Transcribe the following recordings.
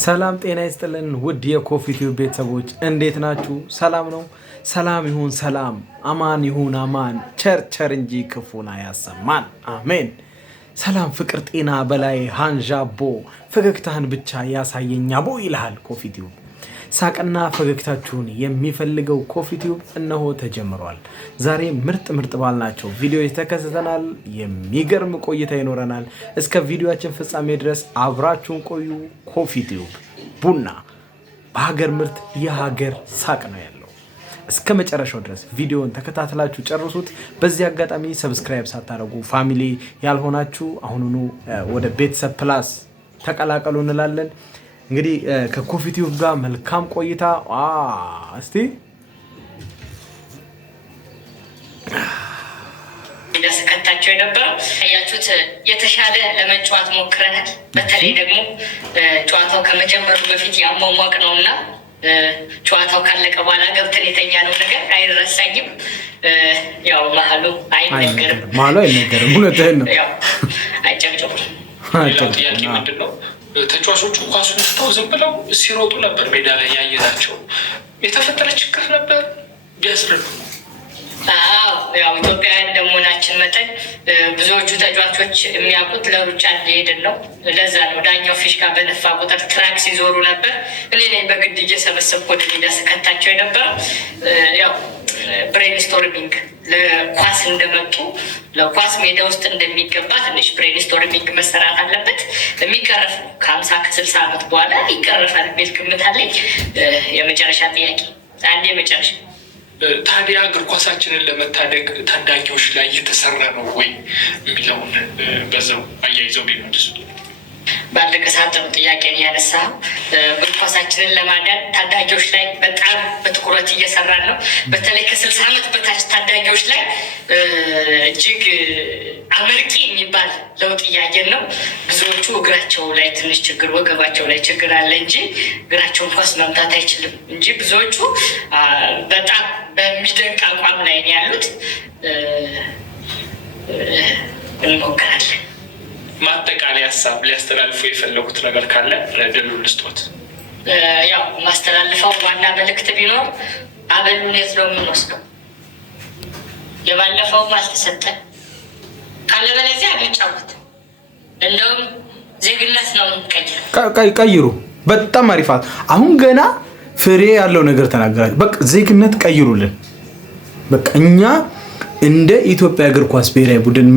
ሰላም ጤና ይስጥልን ውድ የኮፊ ቲዩብ ቤተሰቦች እንዴት ናችሁ? ሰላም ነው? ሰላም ይሁን ሰላም፣ አማን ይሁን አማን፣ ቸር እንጂ ክፉን አያሰማን። አሜን። ሰላም ፍቅር ጤና በላይ ሃንዣቦ ፈገግታህን ብቻ ያሳየኝ አቦ ይልሃል ኮፊ ቲዩብ። ሳቅና ፈገግታችሁን የሚፈልገው ኮፊ ቲዩብ እነሆ ተጀምሯል። ዛሬ ምርጥ ባልናቸው ቪዲዮዎች ተከስተናል። የሚገርም ቆይታ ይኖረናል። እስከ ቪዲዮአችን ፍጻሜ ድረስ አብራችሁን ቆዩ። ኮፊ ቲዩብ ቡና በሀገር ምርት የሀገር ሳቅ ነው ያለው። እስከ መጨረሻው ድረስ ቪዲዮን ተከታትላችሁ ጨርሱት። በዚህ አጋጣሚ ሰብስክራይብ ሳታደርጉ ፋሚሊ ያልሆናችሁ አሁኑኑ ወደ ቤተሰብ ፕላስ ተቀላቀሉ እንላለን። እንግዲህ ከኮፊ ቲዩብ ጋር መልካም ቆይታ። እስቲ ያስከታቸው የነበረው ያያችሁት የተሻለ ለመጫወት ሞክረናል። በተለይ ደግሞ ጨዋታው ከመጀመሩ በፊት ያሟሟቅ ነውና ጨዋታው ካለቀ በኋላ ገብተን የተኛ ነው ነገር አይረሳኝም። ያው መሀሉ አይነገርም። እውነትህን ነው። ያው አይጨብጨቡም። ጥያቄ ምንድን ነው? ተጫዋቾቹ ኳሱን ወስደው ዝም ብለው ሲሮጡ ነበር ሜዳ ላይ ያየናቸው። የተፈጠረ ችግር ነበር ቢያስረዱ። ያው ኢትዮጵያውያን እንደመሆናችን መጠን ብዙዎቹ ተጫዋቾች የሚያውቁት ለሩጫ እንደሄድን ነው። ለዛ ነው ዳኛው ፊሽካ በነፋ ቁጥር ትራክ ሲዞሩ ነበር። እኔ ነኝ በግድ እየሰበሰብኩ ወደ ሜዳ ስከታቸው የነበረው። ያው ብሬንስቶርሚንግ ለኳስ እንደመጡ ለኳስ ሜዳ ውስጥ እንደሚገባ ትንሽ ብሬንስቶርሚንግ መሰራት አለበት። የሚቀረፍ ነው ከ50-60 ዓመት በኋላ ይቀረፋል የሚል ግምት አለኝ። የመጨረሻ ጥያቄ አንዴ መጨረሻ ታዲያ እግር ኳሳችንን ለመታደግ ታዳጊዎች ላይ እየተሰራ ነው ወይ የሚለውን በዛው አያይዘው ቢመልሱ። ባለቀ ሰዓት ነው ጥያቄን ያነሳው። እግር ኳሳችንን ለማዳን ታዳጊዎች ላይ በጣም በትኩረት እየሰራን ነው። በተለይ ከ60 ዓመት በታች ታዳጊዎች ላይ እጅግ አመርቂ የሚባል ለውጥ እያየን ነው። ብዙዎቹ እግራቸው ላይ ትንሽ ችግር፣ ወገባቸው ላይ ችግር አለ እንጂ እግራቸውን ኳስ መምታት አይችልም እንጂ ብዙዎቹ በጣም በሚደንቅ አቋም ላይ ነው ያሉት። እንሞክራለን። ማጠቃለያ ሀሳብ ሊያስተላልፉ የፈለጉት ነገር ካለ ድሉ ልስጦት። ያው ማስተላልፈው ዋና መልእክት ቢኖር አበሉን የት ነው የምንወስደው? የባለፈውም አልተሰጠን ካለ በለዚያ አንጫወት። እንደውም ዜግነት ነው የምንቀይረው። ቀይሩ። በጣም አሪፋት። አሁን ገና ፍሬ ያለው ነገር ተናገራችሁ። በቃ ዜግነት ቀይሩልን። በቃ እኛ እንደ ኢትዮጵያ እግር ኳስ ብሔራዊ ቡድን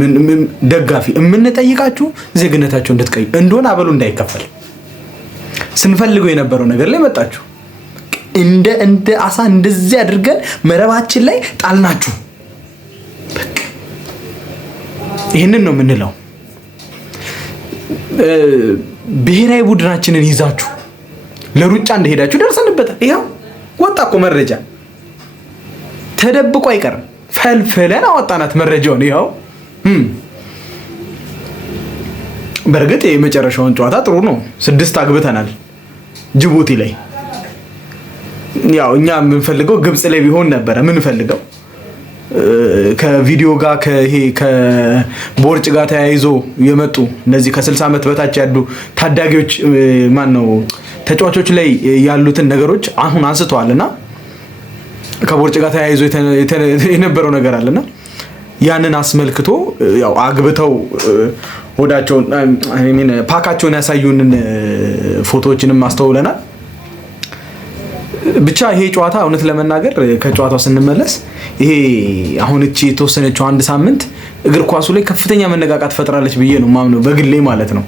ደጋፊ የምንጠይቃችሁ ዜግነታችሁ እንድትቀይሩ እንደሆነ አበሉ እንዳይከፈል ስንፈልገው የነበረው ነገር ላይ መጣችሁ። እንደ አሳ እንደዚህ አድርገን መረባችን ላይ ጣልናችሁ። በቃ ይሄንን ነው የምንለው። ብሔራዊ ቡድናችንን ይዛችሁ ለሩጫ እንደሄዳችሁ ደርሰንበታል። ይሄው ወጣ እኮ መረጃ ተደብቆ አይቀርም። ፈልፈለን አወጣናት መረጃውን። ይኸው በእርግጥ የመጨረሻውን ጨዋታ ጥሩ ነው። 6 አግብተናል ጅቡቲ ላይ። ያው እኛ የምንፈልገው ግብጽ ላይ ቢሆን ነበረ የምንፈልገው። ከቪዲዮ ጋር ከቦርጭ ጋር ተያይዞ የመጡ እነዚህ ከ60 ዓመት በታች ያሉ ታዳጊዎች ተጫዋቾች ላይ ያሉትን ነገሮች አሁን አንስተዋልና ከቦርጭ ጋር ተያይዞ የነበረው ነገር አለና ያንን አስመልክቶ ያው አግብተው ሆዳቸውን ፓካቸውን ያሳዩንን ፎቶዎችንም አስተውለናል። ብቻ ይሄ ጨዋታ እውነት ለመናገር ከጨዋታው ስንመለስ ይሄ አሁን እቺ የተወሰነችው አንድ ሳምንት እግር ኳሱ ላይ ከፍተኛ መነቃቃት ፈጥራለች ብዬ ነው ማምነው፣ በግሌ ማለት ነው።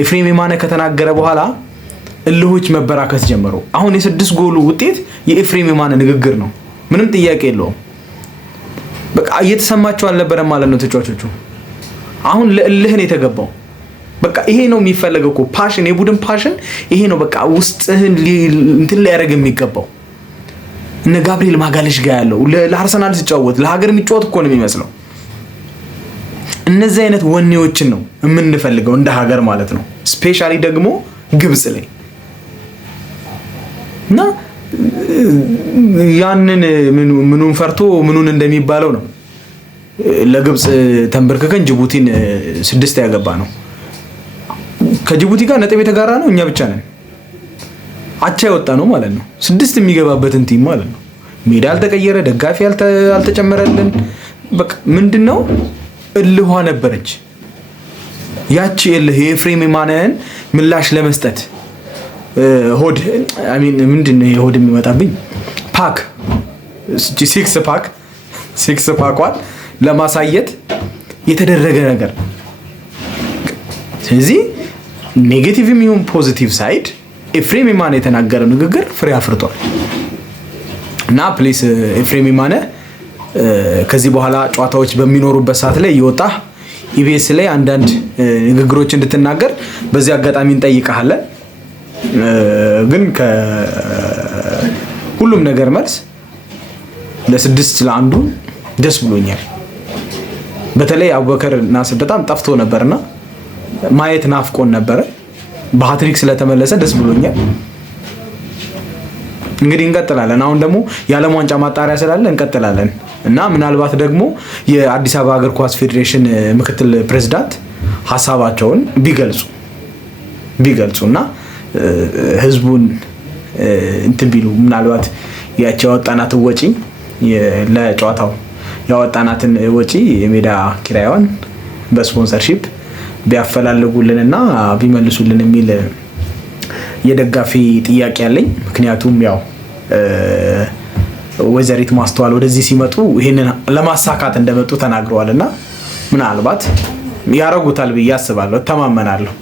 ኤፍሬም የማነ ከተናገረ በኋላ እልሆች መበራከት ጀመሩ። አሁን የ6 ጎሉ ውጤት የኤፍሬም የማነ ንግግር ነው፣ ምንም ጥያቄ የለውም። በቃ እየተሰማቸው አልነበረም ማለት ነው ተጫዋቾቹ። አሁን ለእልህ ነው የተገባው። በቃ ይሄ ነው የሚፈለገው እኮ ፓሽን፣ የቡድን ፓሽን ይሄ ነው። በቃ ውስጥህን እንትን ላይ ያደርግ የሚገባው። እነ ጋብሪኤል ማጋለሽ ጋር ያለው ለአርሰናል ሲጫወት ለሀገር የሚጫወት እኮ ነው የሚመስለው። እነዚህ አይነት ወኔዎችን ነው የምንፈልገው እንደ ሀገር ማለት ነው። ስፔሻሊ ደግሞ ግብጽ ላይ እና ያንን ምኑን ፈርቶ ምኑን እንደሚባለው ነው። ለግብጽ ተንበርክከን ጅቡቲን 6 ያገባ ነው። ከጅቡቲ ጋር ነጥብ የተጋራ ነው እኛ ብቻ ነን አቻ ያወጣ ነው ማለት ነው። 6 የሚገባበትን ቲም ማለት ነው። ሜዳ አልተቀየረ፣ ደጋፊ አልተጨመረልን። በቃ ምንድነው እልኋ ነበረች ያቺ እልህ የኤፍሬም የማነን ምላሽ ለመስጠት ሆድ ምንድነው የሆድ የሚመጣብኝ ፓክ 6 ፓኳን ለማሳየት የተደረገ ነገር። ስለዚህ ኔጌቲቭ የሚሆን ፖዚቲቭ ሳይድ ኤፍሬም የማነ የተናገረው ንግግር ፍሬ አፍርቷል። እና ፕሊስ ኤፍሬም የማነ ከዚህ በኋላ ጨዋታዎች በሚኖሩበት ሰዓት ላይ እየወጣ ኢቢኤስ ላይ አንዳንድ ንግግሮች እንድትናገር በዚህ አጋጣሚ እንጠይቀሃለን። ግን ከሁሉም ነገር መልስ ለ6-1 ደስ ብሎኛል። በተለይ አቡበከር ናስር በጣም ጠፍቶ ነበርና ማየት ናፍቆን ነበረ። በሃትሪክ ስለተመለሰ ደስ ብሎኛል። እንግዲህ እንቀጥላለን። አሁን ደግሞ የዓለም ዋንጫ ማጣሪያ ስላለ እንቀጥላለን እና ምናልባት ደግሞ የአዲስ አበባ እግር ኳስ ፌዴሬሽን ምክትል ፕሬዝዳንት ሀሳባቸውን ቢገልጹና ህዝቡን እንትን ቢሉ ምናልባት ያቺ ያወጣናትን ወጪ ለጨዋታው ያወጣናትን ወጪ የሜዳ ኪራይዋን በስፖንሰርሺፕ ቢያፈላልጉልንና ቢመልሱልን የሚል የደጋፊ ጥያቄ ያለኝ። ምክንያቱም ያው ወይዘሪት ማስተዋል ወደዚህ ሲመጡ ይሄንን ለማሳካት እንደመጡ ተናግረዋልና ምናልባት ያረጉታል ብዬ አስባለሁ፣ ተማመናለሁ።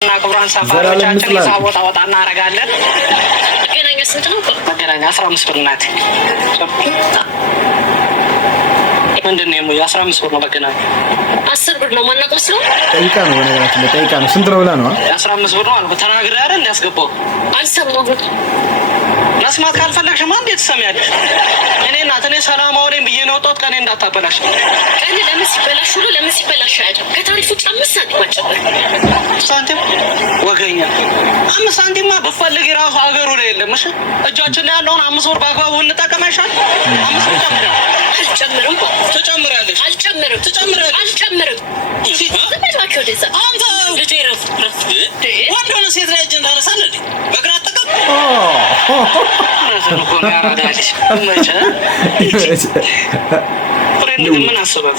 እና ክቡራን ሰፋሪዎቻችን የሂሳብ ወጣ እናደርጋለን። መገናኛ ስንት ነው? መገናኛ 15 ብር ናት። ምንድን ነው 15 ብር ነው መገናኛ 10 ብር ነው ማናቆስ ነው። ጠይቃ ነው በነገራችን ላይ ጠይቃ ነው። ስንት ነው ብላ ነው 15 ብር ነው አልኩ። ተናግረህ አይደል እንዲያስገባው አልሰማሁም። መስማት ካልፈለግሽማ እንዴት ትሰሚያለሽ? እኔ ሰላማዊ ነኝ ብዬ ነው ወጣሁት። ቀኔ እንዳታበላሽ። ቀኔ ለምን ሲበላሽ አይደል? ከታሪፍ ውጭ 5 ሳንቲም አጨመር። ሳንቲም ወገኛ 5 ሳንቲማ በፈልግ የራሱ ሀገሩ ላይ የለም። እሺ እጃችን ላይ ያለውን 5 ብር በአግባቡ እንጠቀም አይሻል? 5 ብር አልጨምርም። ትጨምሪያለሽ። አልጨምርም። አንተ ልጄ ረፍ ወንድ ሆነ ሴት ላይ እጅ እንዳነሳለ በግራ አጠቀም ምን አስበህ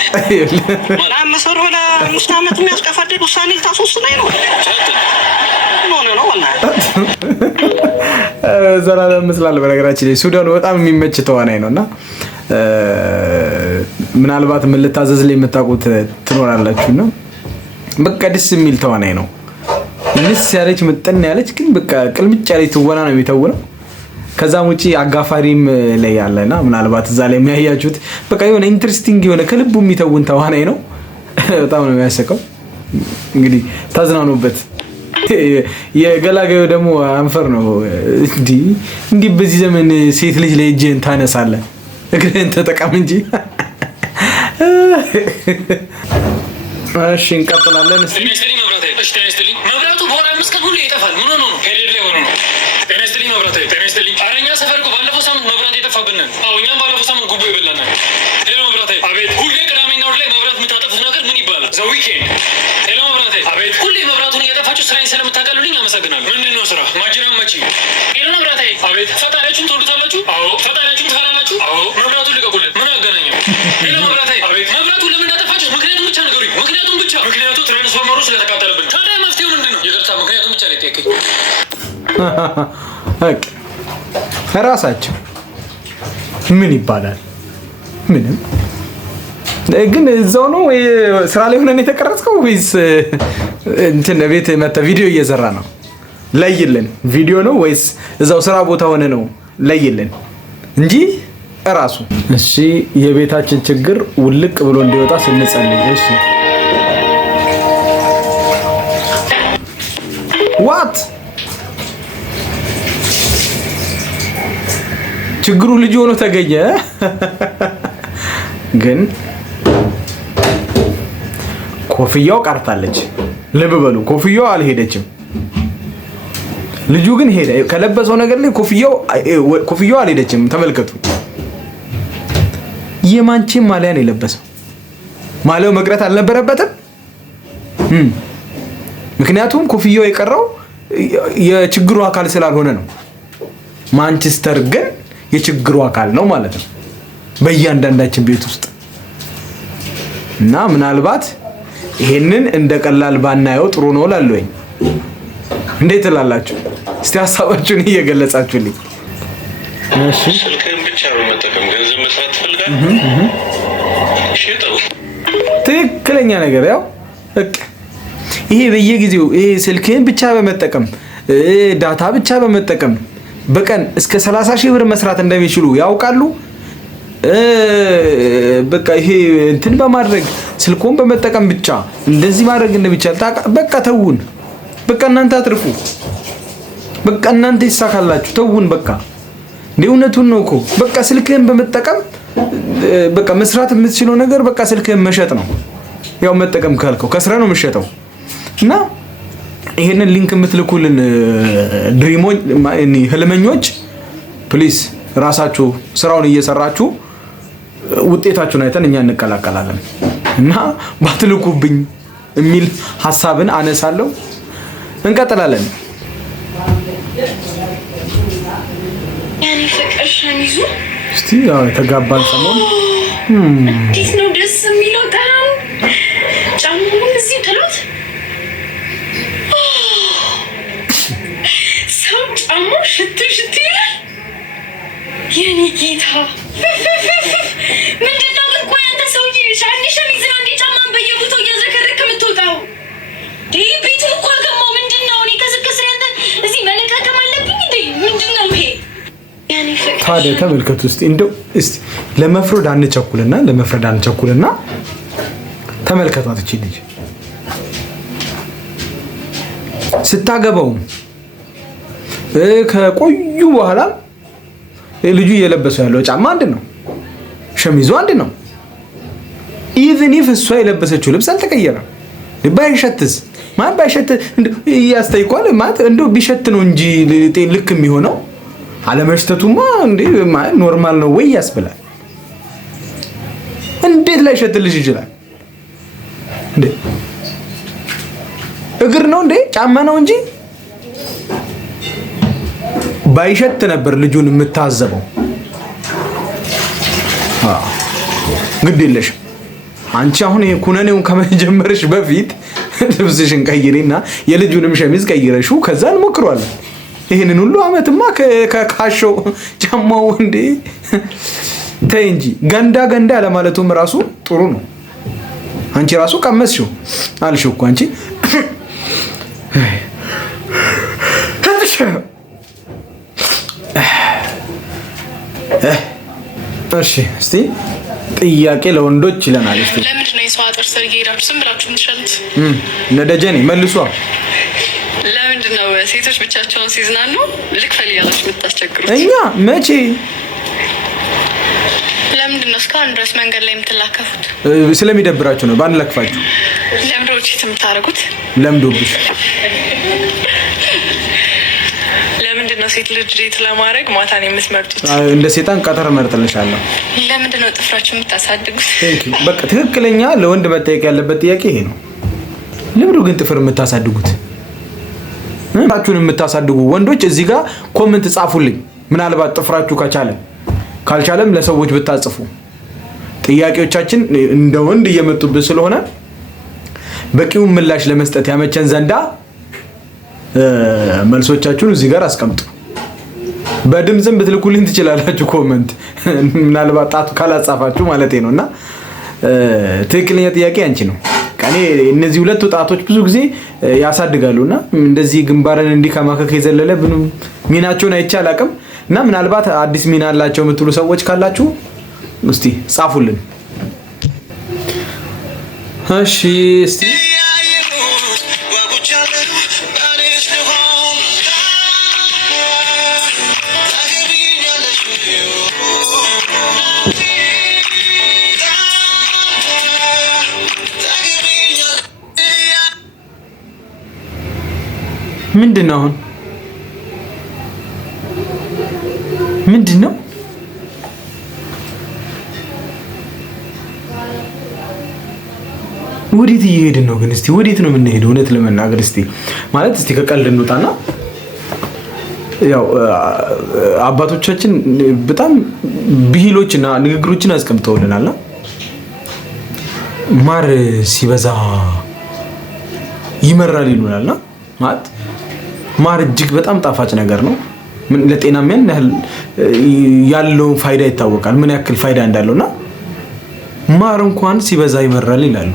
ለአምስት ብር ብለህ 5 ዓመት የሚያስቀፈድድ ውሳኔ ልታስወስን ላይ ነው። ሆነ ነው ዘላለም መስላል። በነገራችን ላይ ሱዳኑ በጣም የሚመች ተዋናይ ነው እና ምናልባት ምን ልታዘዝ ላይ የምታውቁት ትኖራላችሁ ነው። በቃ ደስ የሚል ተዋናይ ነው። ንስ ያለች ምጥን ያለች ግን በቃ ቅልምጭ ያለች ትወና ነው የሚተውነው። ከዛም ውጪ አጋፋሪም ላይ ያለና ምናልባት እዛ ላይ የሚያያችሁት በቃ የሆነ ኢንትረስቲንግ የሆነ ከልቡ የሚተውን ተዋናይ ነው። በጣም ነው የሚያሰቀው። እንግዲህ ታዝናኑበት። የገላጋዩ ደግሞ አንፈር ነው። እንዲህ በዚህ ዘመን ሴት ልጅ ላይ እጅህን ታነሳለህ? እግርህን ተጠቀም እንጂ። እሺ እንቀጥላለን። መብራቱ በሆነ 5 ቀን ሁሉ ይጠፋል። ምን ሆኖ ነው? ሄዴድ ላይ ሆኖ ነው። ጤና ይስጥልኝ መብራቱ። ጤና ይስጥልኝ። ኧረ እኛ ሰፈር እኮ ባለፈው ሳምንት መብራት የጠፋብን። አዎ እኛም ባለፈው ሳምንት ጉቦ ይበላናል። ሄሎ መብራቱ። አቤት። ሁሌ ቅዳሜና እሑድ ላይ መብራት የምታጠፉት ነገር ምን ይባላል? ዘ ዊኬንድ። ሄሎ መብራቱ። አቤት። ሁሌ መብራቱን እያጠፋችሁ ስራዬን ስለምታቀሉልኝ አመሰግናለሁ። ምንድን ነው ስራ? ማጅራም መቺ። ሄሎ መብራቱ። አቤት። ፈጣሪያችሁን ትወዱታላችሁ? አዎ። ፈጣሪያችሁን ትፈራላችሁ? አዎ። መብራቱን ልቀቁልን። ምን አገናኘው? ሄሎ መብራቱ። አቤት። መብራቱ ለምን እንዳጠፋችሁ ምክንያቱም ብቻ ንገሩኝ። ምክንያቱ ትራንስፎርመሩ ስለተቃጠለብን። ታዲያ መፍትሄው ምንድን ነው? ይቅርታ ምክንያቱም ብቻ ነው የጠየቀኝ። ራሳቸው ምን ይባላል? ምንም። ግን እዛው ነው ወይ ስራ ላይ ሆነን የተቀረጽከው ወይስ እንትን ቤት መተህ ቪዲዮ እየሰራ ነው? ለይልን። ቪዲዮ ነው ወይስ እዛው ስራ ቦታ ሆነ ነው? ለይልን እንጂ እራሱ። እሺ የቤታችን ችግር ውልቅ ብሎ እንዲወጣ ስንጸልይ። እሺ ዋት ችግሩ ልጅ ሆኖ ተገኘ። ግን ኮፍያው ቀርታለች። ልብ በሉ ኮፍያው አልሄደችም። ልጁ ግን ሄደ። ከለበሰው ነገር ላይ ኮፍያው አልሄደችም። ተመልከቱ። የማንቺም ማሊያ ነው የለበሰው። ማሊያው መቅረት አልነበረበትም። ምክንያቱም ኮፍያው የቀረው የችግሩ አካል ስላልሆነ ነው። ማንቸስተር ግን የችግሩ አካል ነው ማለት ነው በእያንዳንዳችን ቤት ውስጥ እና ምናልባት ይሄንን እንደ ቀላል ባናየው ጥሩ ነው ላለኝ። እንዴት ላላችሁ እስቲ ሐሳባችሁን እየገለጻችሁልኝ። እሺ ስልክህን ብቻ በመጠቀም ገንዘብ መስራት ትፈልጋለህ? ሽጠው። ትክክለኛ ነገር ያው በቃ ይሄ በየጊዜው ይሄ ስልክህን ብቻ በመጠቀም ዳታ ብቻ በመጠቀም በቀን እስከ 30,000 ብር መስራት እንደሚችሉ ያውቃሉ። በቃ ይሄ እንትን በማድረግ ስልኮን በመጠቀም ብቻ እንደዚህ ማድረግ እንደሚቻል በቃ ተውን። በቃ እናንተ አትርፉ። በቃ እናንተ ይሳካላችሁ። ተውን በቃ እውነቱን ነው እኮ በቃ ስልክህን በመጠቀም በቃ መስራት የምትችለው ነገር በቃ ስልክህን መሸጥ ነው። ያው መጠቀም ካልከው ከስራ ነው የምትሸጠው። እና ይሄንን ሊንክ የምትልኩልን ህልመኞች ፕሊዝ ራሳችሁ ስራውን እየሰራችሁ ውጤታችሁን አይተን እኛ እንቀላቀላለን እና ባትልኩብኝ የሚል ሐሳብን አነሳለሁ። እንቀጥላለን። ያኔ ፍቅር ሸሚዙ እስቲ ያው ተጋባን ሰሞን እንዴት ነው ደስ የሚለው ጣም ጫማውን እዚህ ጥሎት ሰው ጫማ ሽቱ ይላል። የኔ ጌታ ምንድነው ግን? ቆይ አንተ ሰውዬ አንዴ ሸሚዝና አንዴ ጫማን በየቦታው እያዘከረክ የምትወጣው ይህ ቤቱን እኮ አገማው። ምንድነው? እኔ ከስከስ ያንተ እዚህ መለካከም አለብኝ እንዴ? ምንድነው ይሄ? ያኔ ፍቅር ታዲያ ተመልከቱ እስቲ እንደው እስቲ ለመፍረድ አንቸኩልና ተመልከቷት። እቺ ልጅ ስታገባው ከቆዩ በኋላ ልጁ እየለበሰው ያለው ጫማ አንድ ነው፣ ሸሚዙ አንድ ነው። ኢቭን ኢፍ እሷ የለበሰችው ልብስ አልተቀየረም። ባይሸትስ ማን ባይሸት ያስተይቋል ማለት እንደው ቢሸት ነው እንጂ ልክ የሚሆነው አለመሽተቱማ እንዴ ኖርማል ነው ወይ ያስብላል። እንዴት ላይ ሸትልሽ ይችላል እንዴ? እግር ነው እንዴ ጫማ ነው እንጂ ባይሸት ነበር ልጁን የምታዘበው። ግድ የለሽም አንቺ አሁን ይሄ ኩነኔውን ከመጀመርሽ በፊት ልብስሽን ቀይሪና የልጁንም ሸሚዝ ቀይረሽው ከዛ እንሞክረዋለን። ይሄንን ሁሉ አመትማ ከካሾው ጫማው እንዴ ተይ እንጂ ገንዳ ለማለቱም ራሱ ጥሩ ነው። አንቺ ራሱ ቀመስሽው አልሽው እኮ አንቺ እሺ እስቲ ጥያቄ ለወንዶች ይለናል። እስቲ ለምንድን ነው የሰው አጥር ስር እየሄዳችሁ ዝም ብላችሁ የምትሸኑት? ለደጀኔ መልሷ። ለምንድን ነው ሴቶች ብቻቸውን ሲዝናኑ ልክፈል እያላችሁ የምታስቸግሩት? እኛ መቼ ለምንድን ነው እስካሁን ድረስ መንገድ ላይ የምትላከፉት? ስለሚደብራችሁ ነው። ባንለክፋችሁ ለምዶች የምታደርጉት ለምዶብሽ። ለምንድን ነው ሴት ልጅ ዴት ለማድረግ ማታን የምትመርጡት? እንደ ሴጣን ቀጠር እመርጥልሻለሁ። ለምንድን ነው ጥፍራችሁ የምታሳድጉት? በቃ ትክክለኛ ለወንድ መጠየቅ ያለበት ጥያቄ ይሄ ነው። ለምንድን ግን ጥፍር የምታሳድጉት? ጥፍራችሁን የምታሳድጉ ወንዶች እዚህ ጋር ኮሜንት ጻፉልኝ። ምናልባት ጥፍራችሁ ካልቻለም ለሰዎች ብታጽፉ። ጥያቄዎቻችን እንደ ወንድ እየመጡብን ስለሆነ በቂውን ምላሽ ለመስጠት ያመቸን ዘንዳ መልሶቻችሁን እዚህ ጋር አስቀምጡ። በድምጽም ብትልኩልኝ ትችላላችሁ ኮሜንት፣ ምናልባት ጣቱ ካላጻፋችሁ ማለት ነውና ትክክለኛ ጥያቄ አንቺ ነው። ቀኔ እነዚህ ሁለት ጣቶች ብዙ ጊዜ ያሳድጋሉና እንደዚህ ግንባርን እንዲህ ከማከክ የዘለለ ምንም ሚናቸውን አይቼ አላቅም። እና ምናልባት አዲስ ሚና አላቸው የምትሉ ሰዎች ካላችሁ እስቲ ጻፉልን። እሺ እስቲ ምንድነው አሁን ምንድነው? ወዴት እየሄድን ነው ግን? እስቲ ወዴት ነው የምንሄደው? እውነት ለመናገር እስቲ ማለት እስቲ ከቀልድ እንውጣና ያው አባቶቻችን በጣም ብሂሎችና ንግግሮችን አስቀምጠውልናል። ማር ሲበዛ ይመራል ይሉናልና ማለት ማር እጅግ በጣም ጣፋጭ ነገር ነው። ለጤና ምን ያለው ፋይዳ ይታወቃል፣ ምን ያክል ፋይዳ እንዳለውና ማር እንኳን ሲበዛ ይመራል ይላሉ።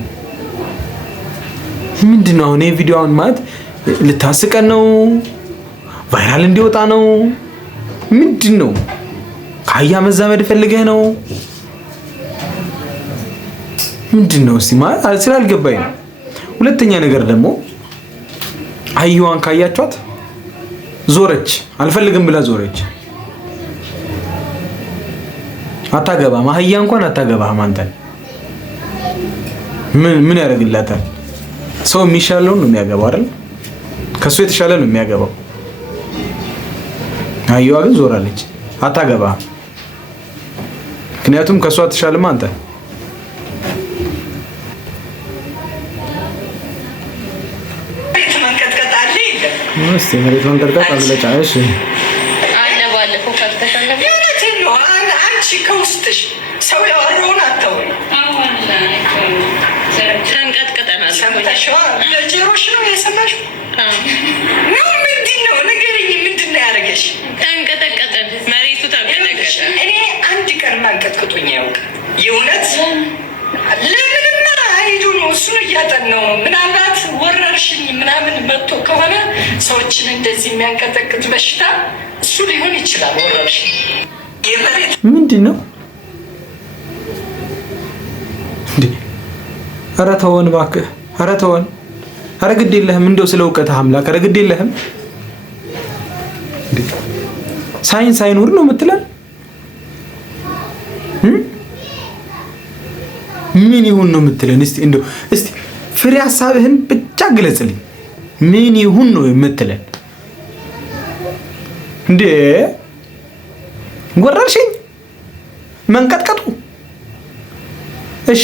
ምንድነው አሁን የቪዲዮውን ማለት ልታስቀን ነው? ቫይራል እንዲወጣ ነው? ምንድነው? ካያ መዛመድ ፈልገህ ነው? ምንድነው? እስቲ ማለት ስላልገባኝ ነው። ሁለተኛ ነገር ደግሞ አህያዋን ካያቿት ዞረች፣ አልፈልግም ብላ ዞረች። አታገባም። አህያ እንኳን አታገባም። አንተን ምን ያደርግላታል? ሰው የሚሻለው ነው የሚያገባው አይደል? ከሱ የተሻለ ነው የሚያገባው። አህያዋ ግን ዞራለች፣ አታገባም። ምክንያቱም ከሷ ተሻለማ አንተ መሬት መንቀጥቀጥ አለች። እሺ አለ ባለፈው ካልተሻለ አንቺ ከውስጥሽ ሰው ያወራውን አታውሪ። ተንቀጥቅጠናል። ሰምተሽዋል? ለጆሮሽ ነው የሰማሽው? ነው ምንድን ነው ንገሪኝ። ምንድን ነው ያደረገሽ? ተንቀጠቀጠን፣ መሬቱ ተንቀጠቀጠ። እኔ አንድ ቀን ማንቀጥቅጦኝ ያውቅ የእውነት ለምንማ ሄዱ ነው እሱን እያጠናው ነው። ምናልባት ወረርሽኝ ምናምን መጥቶ ከሆነ ሰዎችን እንደዚህ የሚያንቀጠቅጥ በሽታ እሱ ሊሆን ይችላል። ወረርሽኝ ምንድን ነው እንዴ? ኧረ ተወን እባክህ፣ ኧረ ተወን፣ ኧረ ግድ የለህም እንደው ስለ እውቀትህ አምላክ፣ ኧረ ግድ የለህም። ሳይንስ አይኖር ነው የምትለን? ምን ይሁን ነው የምትለን? እስቲ ፍሬ ሀሳብህን ብቻ ግለጽልኝ። ምን ይሁን ነው የምትለን እንዴ? ወረርሽኝ መንቀጥቀጡ? እሺ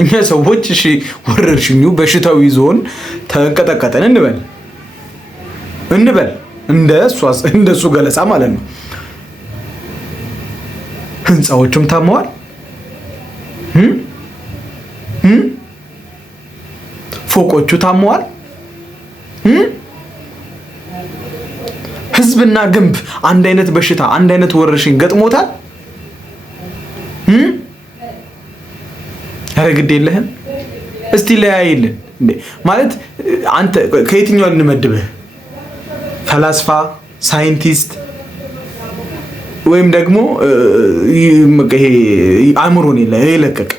እኛ ሰዎች እሺ ወረርሽኙ በሽታው ይዞን ተንቀጠቀጠን እንበል እንደሱ ገለጻ ማለት ነው። ህንፃዎቹም ታመዋል፣ ፎቆቹ ታመዋል፣ ህዝብና ግንብ አንድ አይነት በሽታ አንድ አይነት ወረርሽኝ ገጥሞታል። ኧረ ግድ የለህም እስቲ ለያይልን ማለት አንተ ከየትኛው እንመድብህ? ፈላስፋ፣ ሳይንቲስት ወይም ደግሞ ይሄ አእምሮን የለቀቅ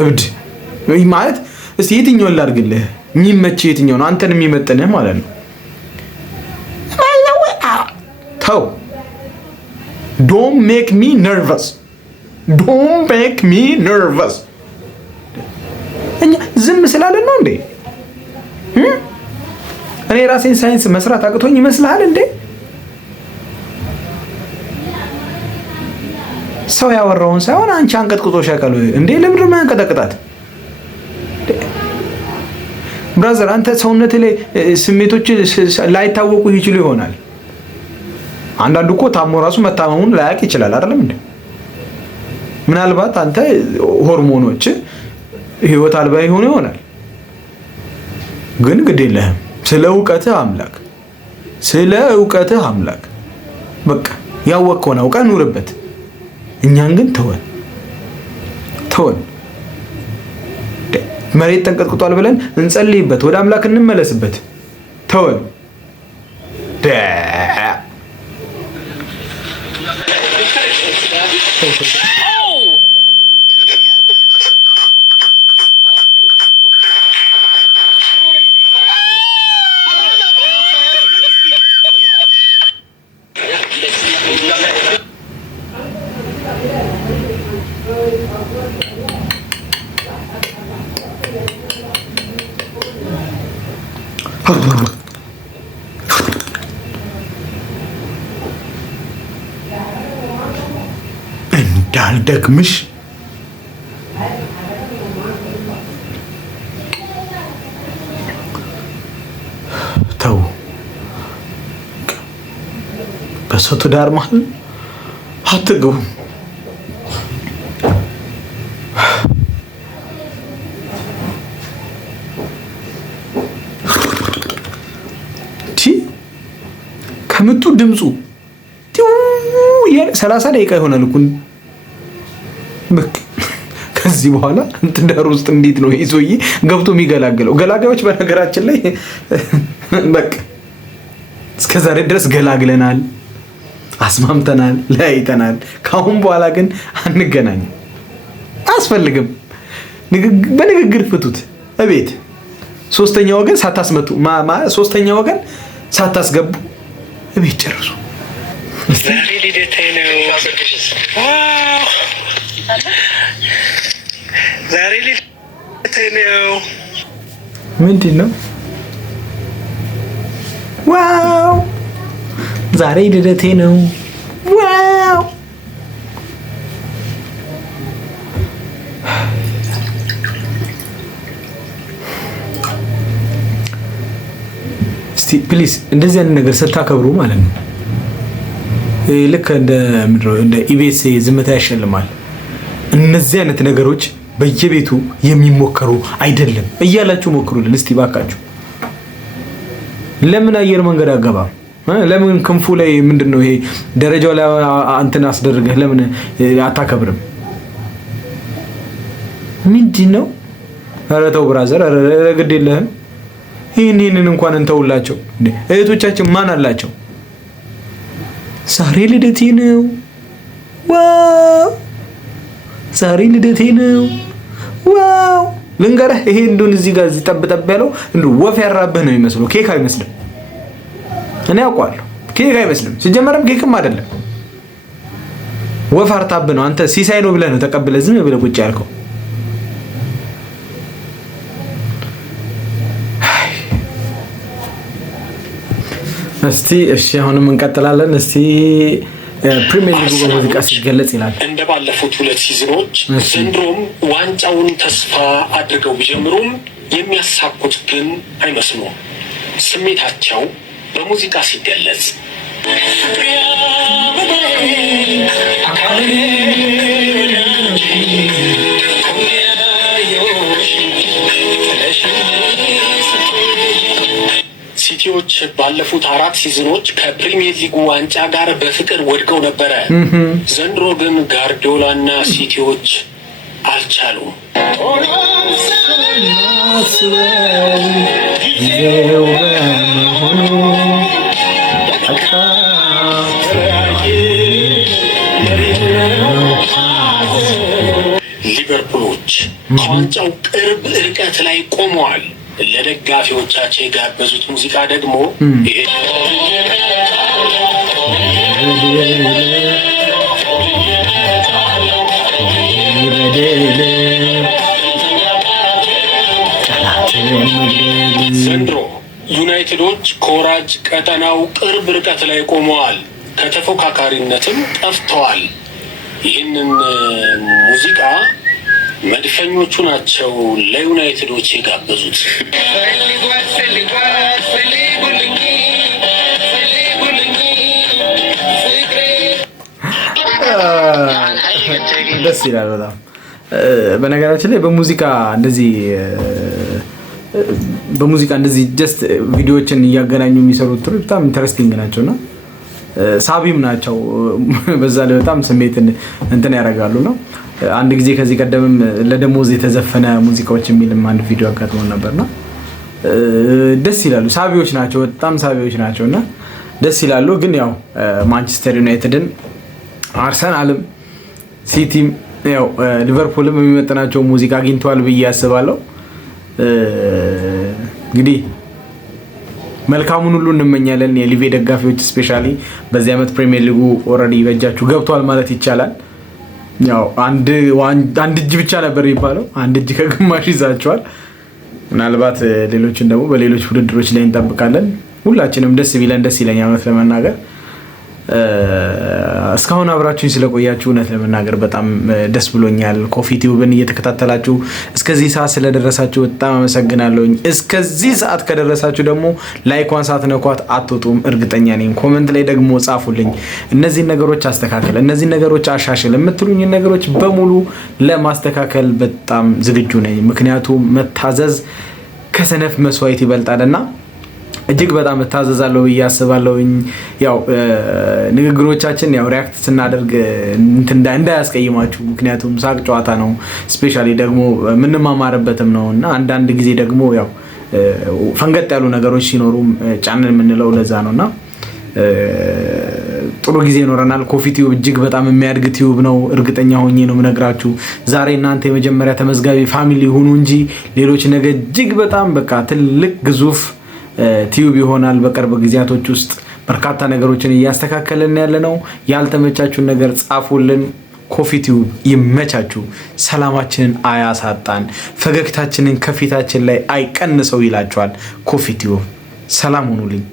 እብድ ማለት እስቲ የትኛውን ላድርግልህ? የሚመች የትኛው ነው አንተን የሚመጥንህ ማለት ነው? ተው ዶንት ሜክ ሚ ነርቨስ፣ ዶንት ሜክ ሚ ነርቨስ። እኛ ዝም ስላለን ነው እንዴ? እኔ ራሴን ሳይንስ መስራት አቅቶኝ ይመስልሃል እንዴ? ሰው ያወራውን ሳይሆን አንቺ አንቀጥቅጦሽ ያውቃል እንዴ? ለምንድን ነው የማያንቀጠቅጣት? ብራዘር አንተ ሰውነት ላይ ስሜቶች ላይታወቁ ይችሉ ይሆናል። አንዳንዱ እኮ ታሞ ራሱ መታመሙን ላያውቅ ይችላል አይደለም እንዴ? ምናልባት አንተ ሆርሞኖች ህይወት አልባ ይሆኑ ይሆናል። ግን ግድ የለህም ስለ እውቀትህ አምላክ በቃ ያወቅከውን አውቀህ ኑርበት። እኛን ግን ተወን። መሬት ተንቀጥቅጧል ብለን እንጸልይበት፣ ወደ አምላክ እንመለስበት። ተወን። እንዳልደግምሽ ተው በሰው ትዳር መሀል አትግቡ። ከምቱ ድምፁ 30 ደቂቃ ይሆናል እኮ በቃ። ከዚህ በኋላ ትዳር ውስጥ እንዴት ነው ይሄ ሰውዬ ገብቶ የሚገላገለው? ገላጋዮች በነገራችን ላይ በቃ እስከዛሬ ድረስ ገላግለናል፣ አስማምተናል፣ ለያይተናል። ካሁን በኋላ ግን አንገናኝም፣ አያስፈልግም። በንግግር ፍቱት። እቤት ሶስተኛ ወገን ሳታስመቱ ሶስተኛ ወገን ሳታስገቡ እቤት ጨርሱ። ዛሬ ልደቴ ነው። ዛሬ ልደቴ ነው። ምንድን ነው? ዋው ዛሬ ልደቴ ነው። ዋው እስቲ ፕሊዝ እንደዚህ አይነት ነገር ስታከብሩ ማለት ነው ልክ እንደ ኢቢኤስ ዝምታ ያሸልማል። እነዚህ አይነት ነገሮች በየቤቱ የሚሞከሩ አይደለም እያላችሁ ሞክሩልን እስቲ ባካችሁ። ለምን አየር መንገድ አገባም? ለምን ክንፉ ላይ ምንድነው ይሄ ደረጃው ላይ አንተን አስደርገህ ለምን አታከብርም? ምንድነው? ኧረ ተው ብራዘር፣ ኧረ ግድ የለህም። ይህንን እንኳን እንተውላቸው። እህቶቻችን ማን አላቸው? ዛሬ ልደቴ ነው። ዋው ዛሬ ልደቴ ነው። ዋው ልንገርህ፣ ይሄ እንደውን እዚህ ጋር ጠብጠብ ያለው እንደው ወፍ ያራብህ ነው የሚመስለው። ኬክ አይመስልም። እኔ አውቀዋለሁ፣ ኬክ አይመስልም። ሲጀመርም ኬክም አይደለም፣ ወፍ አርታብህ ነው። አንተ ሲሳይ ነው ብለህ ነው ተቀብለህ ዝም ብለህ ቁጭ ያልከው። እስቲ እሺ አሁንም እንቀጥላለን። እስቲ ፕሪሚየር ሊጉ በሙዚቃ ሲገለጽ ይላል። እንደ ባለፉት 2 ሲዝኖች ዘንድሮም ዋንጫውን ተስፋ አድርገው ቢጀምሩም የሚያሳኩት ግን አይመስሉም። ስሜታቸው በሙዚቃ ሲገለጽ ሲቲዎች ባለፉት 4 ሲዝኖች ከፕሪሚየር ሊጉ ዋንጫ ጋር በፍቅር ወድቀው ነበረ። ዘንድሮ ግን ጋርዲዮላና ሲቲዎች አልቻሉም። ሊቨርፑሎች ከዋንጫው ቅርብ ርቀት ላይ ቆመዋል። ለደጋፊዎቻቸው የጋበዙት ሙዚቃ ደግሞ ዘንድሮ ዩናይትዶች ከወራጅ ቀጠናው ቅርብ ርቀት ላይ ቆመዋል፣ ከተፎካካሪነትም ጠፍተዋል። ይህንን ሙዚቃ መድፈኞቹ ናቸው ለዩናይትዶች የጋበዙት። ደስ ይላል በጣም። በነገራችን ላይ በሙዚቃ እንደዚህ ጀስት ቪዲዮዎችን እያገናኙ የሚሰሩት በጣም ኢንተረስቲንግ ናቸውና ሳቢም ናቸው። በዛ ላይ በጣም ስሜትን እንትን ያደርጋሉ ነው። አንድ ጊዜ ከዚህ ቀደምም ለደሞዝ የተዘፈነ ሙዚቃዎች የሚልም አንድ ቪዲዮ አጋጥሞን ነበርና ደስ ይላሉ። ሳቢዎች ናቸው፣ በጣም ሳቢዎች ናቸውና ደስ ይላሉ። ግን ያው ማንቸስተር ዩናይትድን፣ አርሰናልም፣ ሲቲም ያው ሊቨርፑልም የሚመጥናቸው ሙዚቃ አግኝተዋል ብዬ አስባለሁ። እንግዲህ መልካሙን ሁሉ እንመኛለን። የሊቬ ደጋፊዎች ስፔሻሊ በዚህ ዓመት ፕሪሚየር ሊጉ ኦልሬዲ በእጃችሁ ገብቷል ማለት ይቻላል። ያው አንድ እጅ ብቻ ነበር የሚባለው፣ አንድ እጅ ከግማሽ ይዛችኋል። ምናልባት ሌሎችን ደግሞ በሌሎች ውድድሮች ላይ እንጠብቃለን። ሁላችንም ደስ ቢለን ደስ ይለኛል እውነት ለመናገር። እስካሁን አብራችሁኝ ስለቆያችሁ እውነት ለመናገር በጣም ደስ ብሎኛል። ኮፊ ቲዩብን እየተከታተላችሁ እስከዚህ ሰዓት ስለደረሳችሁ በጣም አመሰግናለሁኝ። እስከዚህ ሰዓት ከደረሳችሁ ደግሞ ላይኳን ሳትነኳት አትወጡም እርግጠኛ ነኝ። ኮሜንት ላይ ደግሞ ጻፉልኝ፣ እነዚህን ነገሮች አስተካክል፣ እነዚህን ነገሮች አሻሽል የምትሉኝ ነገሮች በሙሉ ለማስተካከል በጣም ዝግጁ ነኝ። ምክንያቱም መታዘዝ ከሰነፍ መስዋዕት ይበልጣልና እጅግ በጣም እታዘዛለሁ ብዬ አስባለሁኝ። ያው ንግግሮቻችን ያው ሪያክት ስናደርግ እንዳያስቀይማችሁ፣ ምክንያቱም ሳቅ ጨዋታ ነው። ስፔሻሊ ደግሞ የምንማማርበትም ነው እና አንዳንድ ጊዜ ደግሞ ያው ፈንገጥ ያሉ ነገሮች ሲኖሩም ጫንን የምንለው ለዛ ነውና ጥሩ ጊዜ ይኖረናል። ኮፊ ቲዩብ እጅግ በጣም የሚያድግ ቲዩብ ነው። እርግጠኛ ሆኜ ነው የምነግራችሁ። ዛሬ እናንተ የመጀመሪያ ተመዝጋቢ ፋሚሊ ሁኑ እንጂ ሌሎች ነገ እጅግ በጣም በቃ ትልቅ ግዙፍ ቲዩብ ይሆናል። በቅርብ ጊዜያቶች ውስጥ በርካታ ነገሮችን እያስተካከልን ያለ ነው። ያልተመቻችሁን ነገር ጻፉልን። ኮፊ ቲዩብ ይመቻችሁ፣ ሰላማችንን አያሳጣን፣ ፈገግታችንን ከፊታችን ላይ አይቀንሰው ይላችኋል ኮፊ ቲዩብ። ሰላም ሁኑልኝ።